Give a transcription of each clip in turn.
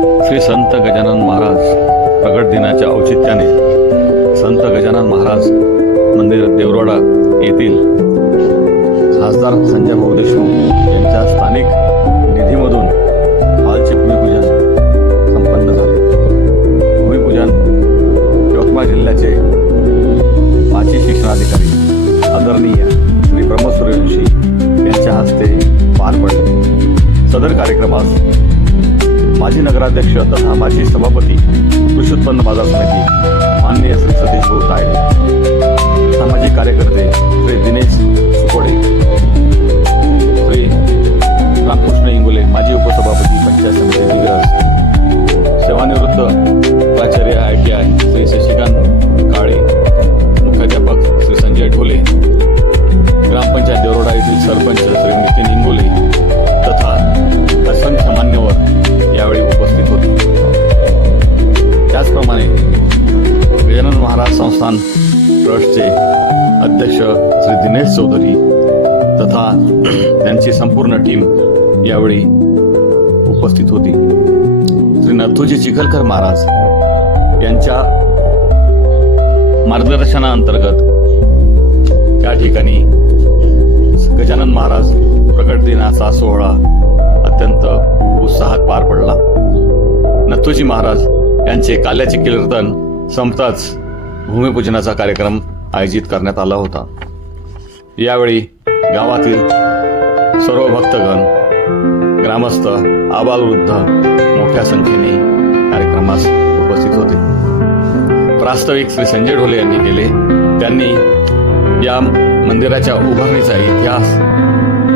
श्री संत गजानन महाराज प्रगट दिनाच्या औचित्याने संत गजानन महाराज मंदिर देवरोडा येथील खासदार संजय भाऊ देशमुख यांच्या स्थानिक निधीमधून हॉलचे भूमिपूजन संपन्न झाले. भूमिपूजन यवतमाळ जिल्ह्याचे माजी शिक्षणाधिकारी आदरणीय श्री प्रमोद सूर्यवंशी यांच्या हस्ते पार पडले. सदर कार्यक्रमास माजी नगराध्यक्ष तथा माजी सभापती कृषी उत्पन्न बाजार समिती माननीय श्री सतीश भाऊ तायडे, सामाजिक कार्यकर्ते श्री दिनेश सुकोडे, श्री रामकृष्ण इंगोले माजी उपसभापती पंचायत समिती दिग्रस, सेवानिवृत्त प्राचार्य ITI श्री शशिकांत काळे, मुख्याध्यापक श्री संजय ढोले, ग्रामपंचायत देवरोडा येथील सरपंच श्री नितीन इंगोले तथा असंख्य मान्यवर यावेळी उपस्थित होते. त्याचप्रमाणे गजानन महाराज संस्थान ट्रस्टचे अध्यक्ष श्री दिनेश चौधरी तथा त्यांची संपूर्ण टीम यावेळी उपस्थित होती. श्री नथुजी चिखलकर महाराज यांच्या मार्गदर्शनाअंतर्गत या ठिकाणी गजानन महाराज प्रकट दिनाचा सोहळा अत्यंत उत्साहात पार पडला. नथुजी महाराज यांचे काल्याचे कीर्तन संपताच भूमिपूजनाचा कार्यक्रम आयोजित करण्यात आला होता. यावेळी गावातील सर्व भक्तगण, ग्रामस्थ, आबालवृद्ध मोठ्या संख्येने कार्यक्रमास उपस्थित होते. प्रास्ताविक श्री संजय ढोले यांनी केले. त्यांनी या मंदिराच्या उभारणीचा इतिहास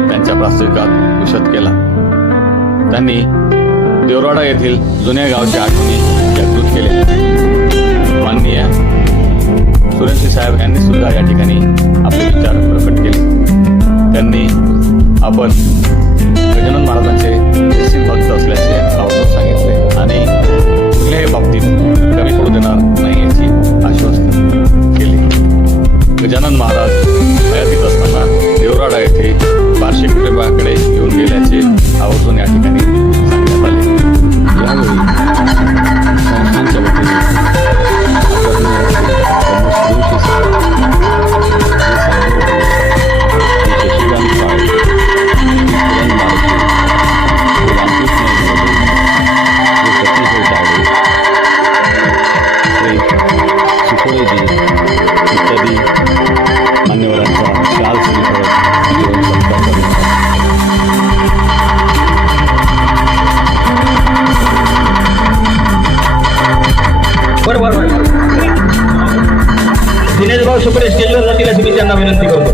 त्यांच्या प्रास्ताविकात विशद केला. त्यांनी देवरोडा येथील जुन्या गावच्या आठवणी जागृत केले. माननीय सूर्यवंशी साहेब यांनी सुद्धा या ठिकाणी आपले विचार प्रकट केले. त्यांनी आपण गजानन महाराजांचे निश्चित भक्त असल्याचे आवर्जून सांगितले आणि कुठल्याही बाबतीत कमी पडू देणार नाही याची आश्वासन केले. गजानन महाराज हयातीत असताना देवरोडा येथे वार्षिक कुटुंबाकडे येऊन गेल्याचे आवर्जून या ठिकाणी सांगण्यात आले. यावेळी संस्थांच्या वतीने इत्यादी मान्यवरांचा शाल श्रीफळ घेऊन सत्कार करण्यात आला. बरोबर दिनेश भाऊ शुक्रे स्टेजवर जातील अशी मी त्यांना विनंती करतो.